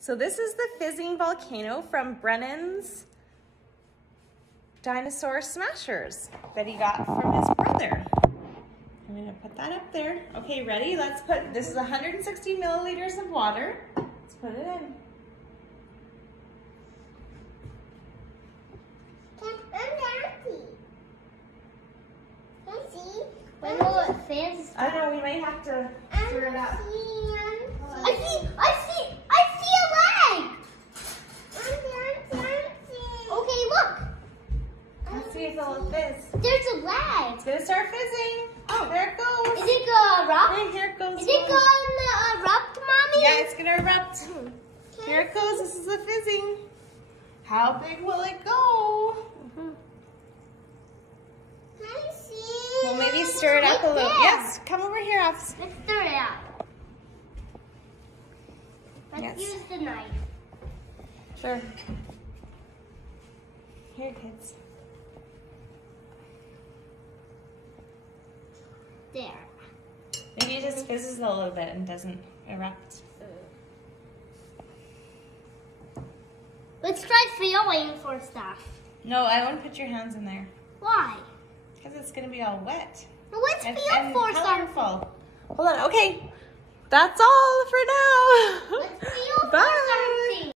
So this is the fizzing volcano from Brennan's Dinosaur Smashers that he got from his brother. I'm gonna put that up there. Okay, ready? Let's put, this is 160 milliliters of water. Let's put it in. When will it fizz? I don't know, we might have to stir it up. I see a leg! Okay, look! Let's see if it'll fizz. There's a leg! It's gonna start fizzing. Oh, there it goes. Is it gonna erupt? And here it goes. Is it gonna erupt, Mommy? Yeah, it's gonna erupt. Here it goes, this is the fizzing. How big will it go? Well, maybe stir it up a little. Yes, come over here, Office. Let's stir it up. Let's use the knife. Sure. Here, kids. There. Maybe it just fizzes a little bit and doesn't erupt. Let's try feeling for stuff. No, I won't put your hands in there. Why? Because it's going to be all wet. Well, let's and feel for colorful. something. Hold on, okay. That's all for now. Let's feel Bye. for something.